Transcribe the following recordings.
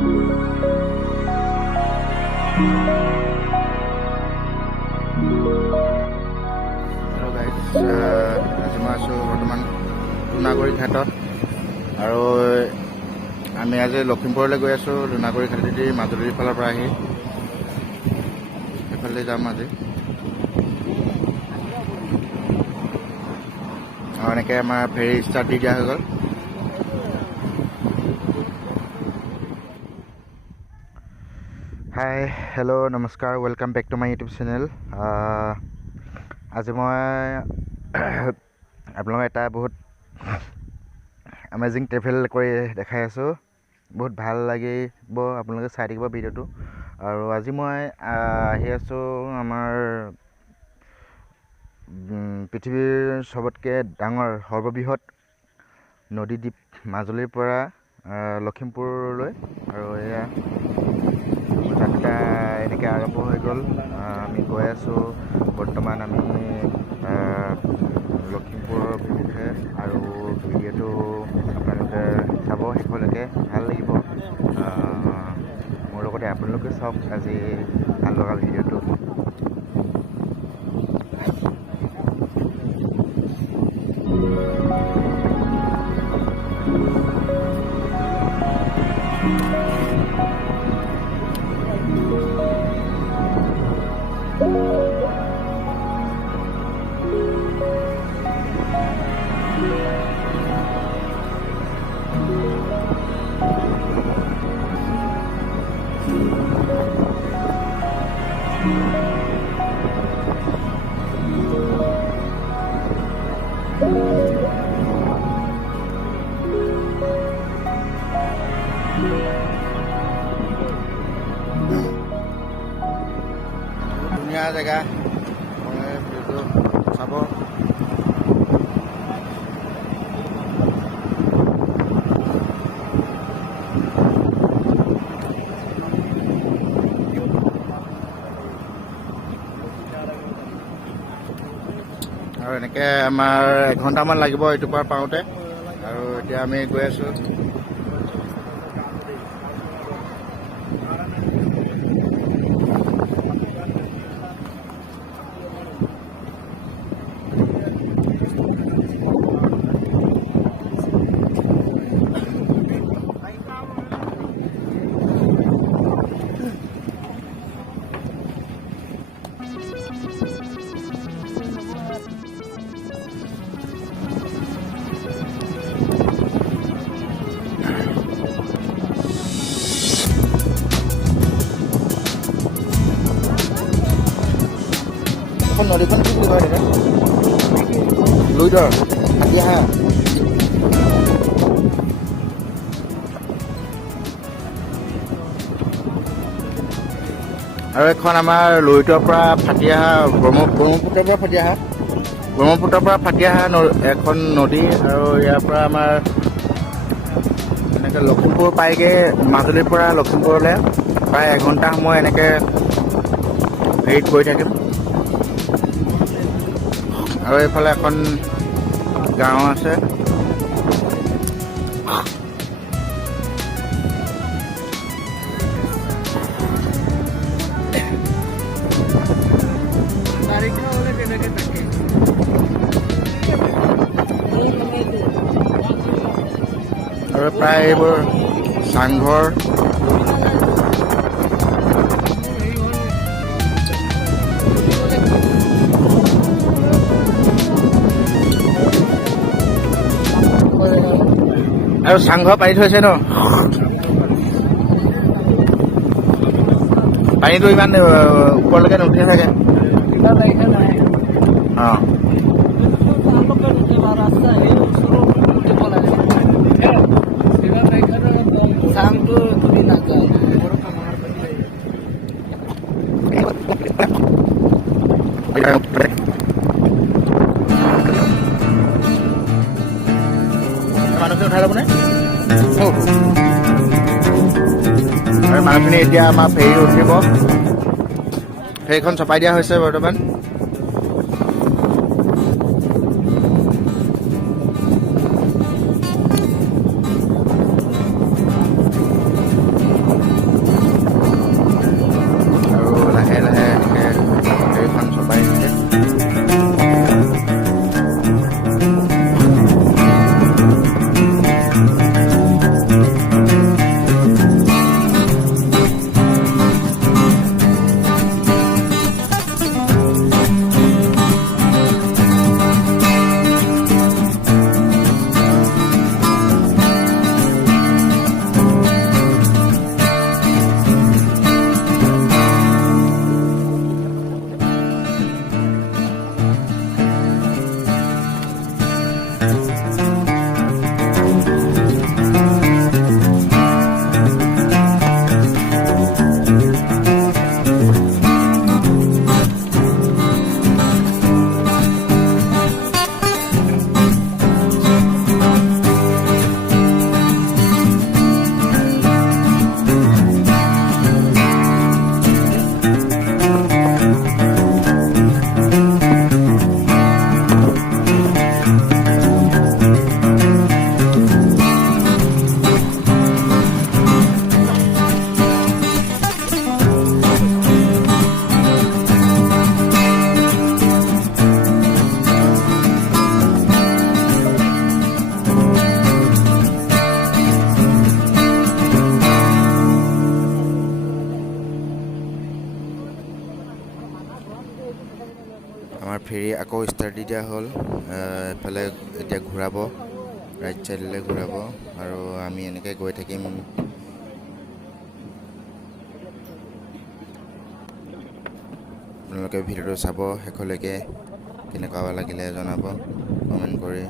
আজি মই আছোঁ বৰ্তমান লুনাগুৰি ঘাটত আৰু আমি আজি লখিমপুৰলৈ গৈ আছোঁ। লুনাগুৰি ঘাটেদি মাজুলীৰ ফালৰ পৰা আহি এইফালে যাম আজি। আৰু এনেকৈ আমাৰ ফেৰী ষ্টাৰ্ট দি দিয়া হৈ গ'ল। হাই হেল্ল' নমস্কাৰ, welcome back to my YouTube channel. আজি মই আপোনালোকক এটা বহুত এমেজিং ট্ৰেভেল কৰি দেখাই আছোঁ। বহুত ভাল লাগিব, আপোনালোকে চাই থাকিব ভিডিঅ'টো। আৰু আজি মই আহি আছোঁ আমাৰ পৃথিৱীৰ চবতকৈ ডাঙৰ সৰ্ববৃহৎ নদীদ্বীপ মাজুলীৰ পৰা লখিমপুৰলৈ। আৰু এয়া যাত্ৰা এনেকৈ আৰম্ভ হৈ গ'ল। আমি গৈ আছোঁ বৰ্তমান আমি লখিমপুৰৰ অভিমুখে। আৰু ভিডিঅ'টো আপোনালোকে চাব শেষলৈকে, ভাল লাগিব। মোৰ লগতে আপোনালোকে চাওক আজি ভাল লগা ভিডিঅ'টো। ধুনীয়া জেগা, ভিডিঅ'টো চাব। আৰু এনেকৈ আমাৰ এঘণ্টামান লাগিব এইটোৰ পৰা পাওঁতে। আৰু এতিয়া আমি গৈ আছোঁ। নদীখন কি বুলি কয় দাদা? লুইতৰ হাতীয়াহা। আৰু এখন আমাৰ লুইতৰ পৰা ফাটিয়াহা, ব্ৰহ্মপুত্ৰৰ পৰা ফাটিয়াহা, ব্ৰহ্মপুত্ৰৰ পৰা ফাটিয়াহা এখন নদী। আৰু ইয়াৰ পৰা আমাৰ এনেকৈ লখিমপুৰ পায়গৈ। মাজুলীৰ পৰা লখিমপুৰলৈ প্ৰায় এঘণ্টা সময় এনেকৈ হেৰিত গৈ থাকিম। আৰু এইফালে এখন গাঁও আছে। আৰু প্ৰায় এইবোৰ চাংঘৰ। আৰু চাংঘৰ পাৰি থৈছে ন। পানীটো ইমান ওপৰলৈকে নুঠে চাগে। অঁ, মানুহখিনি উঠাই ল'বনে? আৰু মানুহখিনি এতিয়া আমাৰ ফেৰী উঠিব। ফেৰীখন চপাই দিয়া হৈছে বৰ্তমান। ফেৰী আকৌ ষ্টাৰ্ট দি দিয়া হ'ল। এফালে এতিয়া ঘূৰাব, ৰাইট চাইডলৈ ঘূৰাব আৰু আমি এনেকৈ গৈ থাকিম। আপোনালোকে ভিডিঅ'টো চাব শেষলৈকে, কেনেকুৱা লাগিলে জনাব কমেণ্ট কৰি।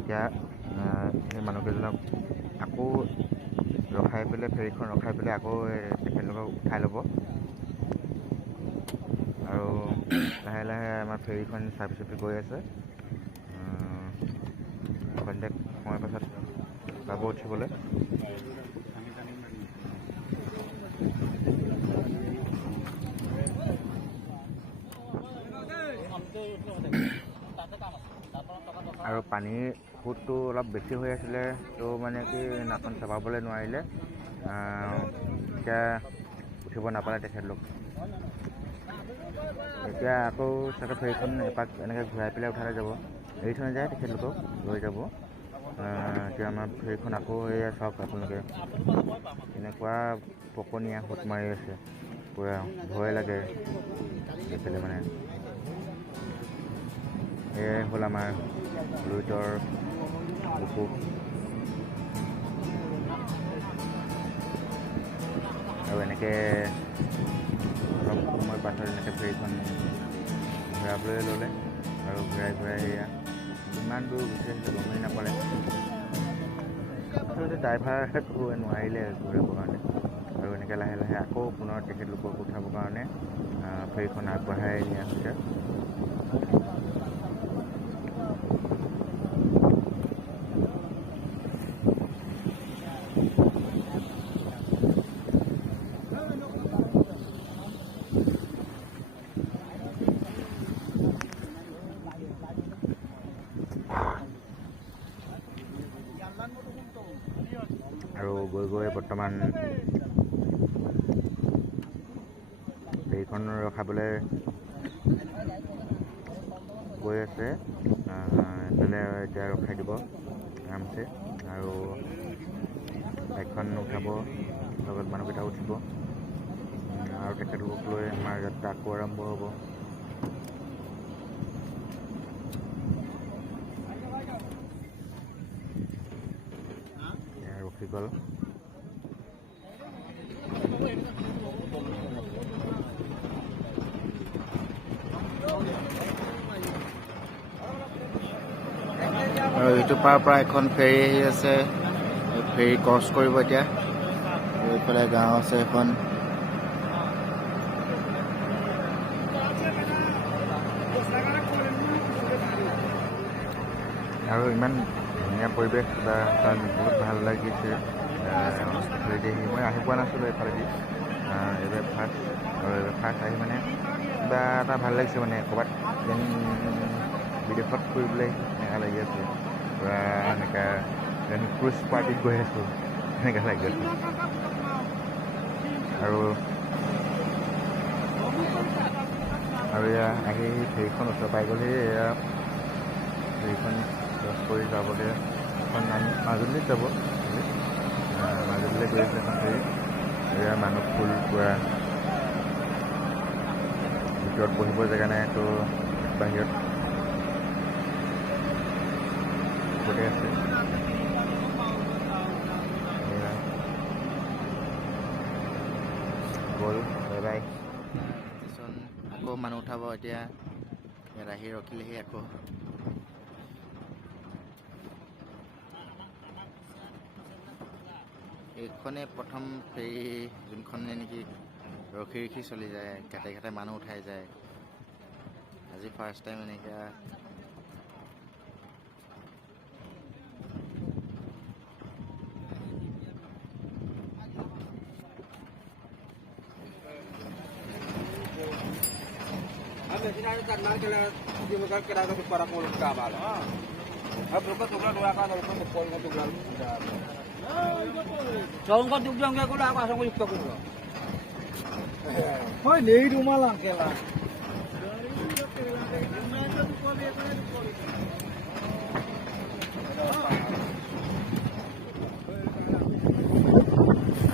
এতিয়া সেই মানুহকেইজনক আকৌ ৰখাই পেলাই, ফেৰীখন ৰখাই পেলাই আকৌ তেখেতলোকক উঠাই ল'ব আৰু লাহে লাহে আমাৰ ফেৰীখন চাপি চাপি গৈ আছে। কণ্টেক্ট সময় পাছত পাব উঠিবলৈ। আৰু পানীৰ সোঁতটো অলপ বেছি হৈ আছিলে, তো মানে কি নাওখন চপাবলৈ নোৱাৰিলে, এতিয়া উঠিব নাপালে তেখেতলোক। এতিয়া আকৌ চাগে ফেৰীখন এপাক এনেকৈ ঘূৰাই পেলাই উঠালে যাব, এৰি থৈ নাযায়, তেখেতলোকক লৈ যাব। এতিয়া আমাৰ ফেৰীখন আকৌ এয়া চাওক আপোনালোকে, এনেকুৱা পকনীয়া সোঁত মাৰি আছে, পূৰা ভয় লাগে দেখিলে মানে। এয়াই হ'ল আমাৰ লুইতৰ বুকু। আৰু এনেকৈ অলপ সময় পাছত এনেকৈ ফেৰীখন ঘূৰাবলৈ ল'লে আৰু ঘূৰাই ঘূৰাই এয়া ইমান দূৰ গুচি আহিছে গমেই নাপালে। আচলতে ড্ৰাইভাৰ নোৱাৰিলে ঘূৰাবৰ কাৰণে, আৰু এনেকৈ লাহে লাহে আকৌ পুনৰ তেখেতলোকক উঠাবৰ কাৰণে ফেৰীখন আগবঢ়াই নিয়া হৈছে। আৰু গৈ গৈ বৰ্তমান ফেৰীখন ৰখাবলৈ গৈ আছে। এইফালে এতিয়া ৰখাই দিব আৰামছে, আৰু বাইকখন উঠাব, লগত মানুহকেইটা উঠিব আৰু তেখেতলোকক লৈ আমাৰ যাত্ৰা আকৌ আৰম্ভ হ'ব। ৰখি গ'ল। আৰু ইটো পাৰৰ পৰা এখন ফেৰী আহি আছে, ফেৰী ক্ৰছ কৰিব এতিয়া। এইফালে গাঁও আছে এখন। আৰু ইমান ধুনীয়া পৰিৱেশ, কিবা বহুত ভাল লাগিছে। মই আহি পোৱা নাছিলোঁ এইফালেদি, এইবাৰ ফাৰ্ষ্ট, আৰু এইবাৰ ফাৰ্ষ্ট আহি মানে কিবা এটা ভাল লাগিছে, মানে ক'ৰবাত যেন বিদেশত ফুৰিবলৈ এনেকুৱা লাগি আছে, পূৰা এনেকুৱা যেন ক্ৰুজ পাৰ্টিত গৈ আছোঁ। এনেকৈ লাগি আছে। আৰু এয়া আহি ফেৰীখন ওচৰ পাই গ'লহি। এয়া ফেৰীখন ক্ৰছ কৰি যাবগৈ। এখন আমি মাজুলীত যাব, মাজুলীলৈ গৈ আছে এখন ফেৰী। এয়া মানুহ ফুল পূৰা, ভিতৰত বহিব জেগা নাই, তো বাহিৰত গোটেই আছে। গ'ল, বাই বাই। আকৌ মানুহ উঠাব এতিয়া, ইয়াত আহি ৰখিলেহি আকৌ। এইখনে প্ৰথম ফেৰী যোনখনে নেকি ৰখি ৰখি চলি যায়, ঘাটে ঘাটে মানুহ উঠাই যায়। আজি ফাৰ্ষ্ট টাইম এনেকৈ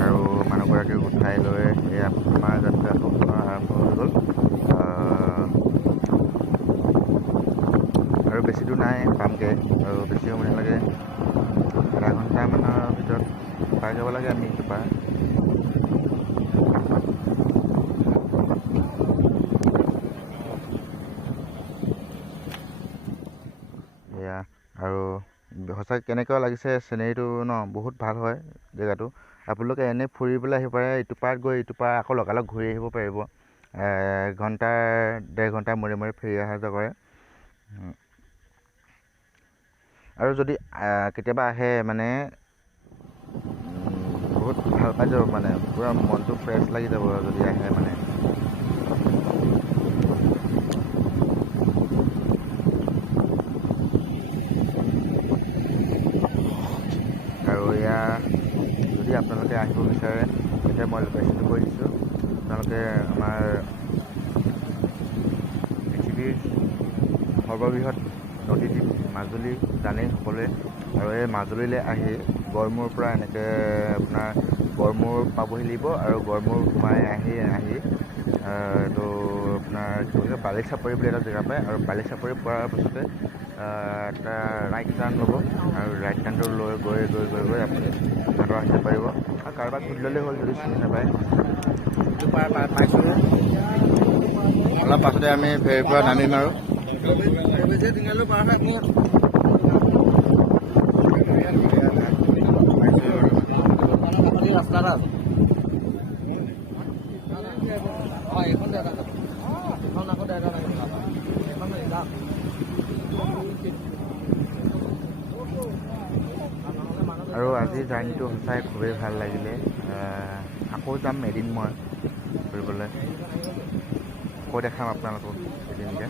আৰু মানুহগৰাকীক উঠাই লৈ এয়া আমাৰ যাত্ৰা আৰম্ভ হৈ গ'ল। আৰু বেছি দূৰ নাই, পামগৈ। আৰু বেছি সময় নালাগে, আধা ঘণ্টামানৰ ভিতৰত পাই যাব লাগে আমি ইটোপাৰ। এয়া আৰু সঁচাকৈ কেনেকুৱা লাগিছে চিনেৰীটো ন, বহুত ভাল হয় জেগাটো। আপোনালোকে এনেই ফুৰিবলৈ আহিব পাৰে, ইটো পাৰত গৈ ইটো পাৰ আকৌ লগালগ ঘূৰি আহিব পাৰিব। ঘণ্টা 1.5 ঘণ্টাৰ মূৰে মূৰে ফেৰী অহা যোৱা কৰে। আৰু যদি কেতিয়াবা আহে মানে বহুত ভাল পাই যাব, মানে পূৰা মনটো ফ্ৰেছ লাগি যাব যদি আহে মানে। আৰু এয়া যদি আপোনালোকে আহিব বিচাৰে, তেতিয়া মই লোকেশ্যনটো কৈ দিছোঁ। আপোনালোকে আমাৰ পৃথিৱীৰ সৰ্ববৃহৎ নদীদ্বীপ মাজুলী জানেই সকলোৱে। আৰু এই মাজুলীলৈ আহি গড়মূৰৰ পৰা এনেকৈ আপোনাৰ গড়মূৰ পাবহি লাগিব। আৰু গড়মূৰ সোমাই আহি এইটো আপোনাৰ কি বুলি কয়, বালিচাপৰি বুলি এটা জেগা পায়। আৰু বালিচাপৰি পোৱাৰ পাছতে এটা ৰাইট টাৰ্ণ ল'ব। আৰু ৰাইট টাৰ্ণটো লৈ গৈ আপুনি ঘাটৰ আহিব পাৰিব। আৰু কাৰোবাক সুধি ল'লেই হ'ল যদি চিনি নাপায়। সেইটো পাইছোঁ, অলপ পাছতে আমি ফেৰীৰ পৰা নামিম। আৰু আজিৰ জাৰ্ণিটো সঁচাই খুবেই ভাল লাগিলে। আকৌ যাম এদিন মই ফুৰিবলৈ, আকৌ দেখাম আপোনালোকক এদিনকৈ।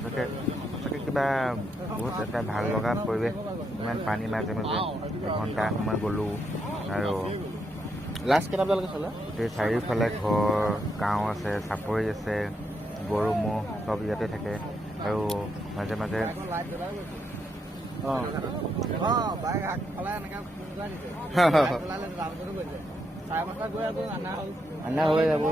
সঁচাকৈ কিবা বহুত এটা ভাল লগা পৰিৱেশ। ইমান পানী মাজে মাজে এঘণ্টা সময় গ'লোঁ। আৰু লাষ্ট কেইটা বজালৈকে চলে? গোটেই চাৰিওফালে ঘৰ, গাঁও আছে, চাপৰি আছে, গৰু ম'হ চব ইয়াতে থাকে। আৰু মাজে মাজে আনা হৈ যাব।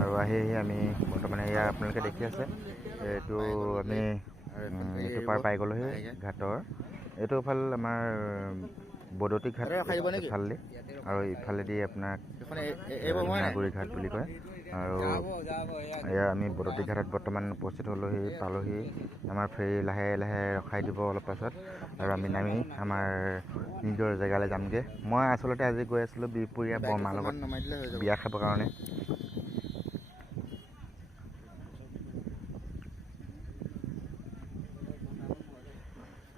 আৰু আহি আমি বৰ্তমানে এয়া আপোনালোকে দেখি আছে, এইটো আমি এইটো পাৰ পাই গ'লোহি ঘাটৰ। এইটো ভাল আমাৰ বদতি ঘাট ইফালেদি, আৰু ইফালেদি আপোনাৰ নাগুৰি ঘাট বুলি কয়। আৰু এয়া আমি বদতি ঘাটত বৰ্তমান উপস্থিত পালোহি। আমাৰ ফেৰী লাহে লাহে ৰখাই দিব অলপ পাছত, আৰু আমি নামি আমাৰ নিজৰ জেগালৈ যামগৈ। মই আচলতে আজি গৈ আছিলোঁ বিহপুৰীয়া বৰমাৰ লগত বিয়া খাবৰ কাৰণে।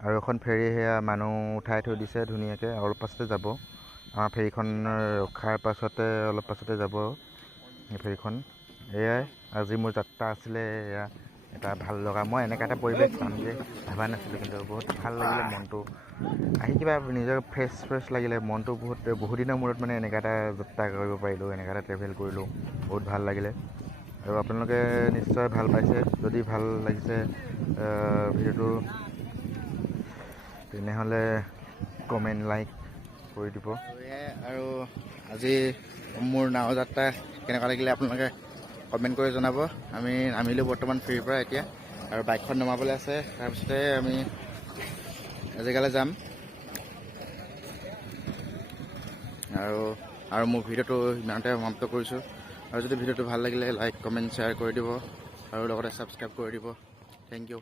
আৰু এখন ফেৰী সেয়া মানুহ উঠাই থৈ দিছে ধুনীয়াকৈ, অলপ পাছতে যাব। আমাৰ ফেৰীখন ৰখাৰ পাছতে অলপ পাছতে যাব এই ফেৰীখন। এয়াই আজি মোৰ যাত্ৰা আছিলে। এয়া এটা ভাল লগা, মই এনেকুৱা এটা পৰিৱেশ পাম যে ভবা নাছিলোঁ, কিন্তু বহুত ভাল লাগিলে মনটো আহি, কিবা নিজৰ ফ্ৰেছ লাগিলে মনটো। বহুত দিনৰ মূৰত মানে এনেকুৱা এটা যাত্ৰা কৰিব পাৰিলোঁ, এনেকুৱা এটা ট্ৰেভেল কৰিলোঁ, বহুত ভাল লাগিলে। আৰু আপোনালোকে নিশ্চয় ভাল পাইছে। যদি ভাল লাগিছে ভিডিঅ'টো, তেনেহ'লে কমেণ্ট লাইক কৰি দিব। আৰু আজি মোৰ নাও যাত্ৰা কেনেকুৱা লাগিলে আপোনালোকে কমেণ্ট কৰি জনাব। আমি নামিলোঁ বৰ্তমান ফেৰীৰ পৰা এতিয়া, আৰু বাইকখন নমাবলৈ আছে, তাৰপিছতে আমি এজেগালৈ যাম। আৰু মোৰ ভিডিঅ'টো ইমানতে সমাপ্ত কৰিছোঁ। আৰু যদি ভিডিঅ'টো ভাল লাগিলে লাইক কমেণ্ট শ্বেয়াৰ কৰি দিব, আৰু লগতে ছাবস্ক্ৰাইব কৰি দিব। Thank U.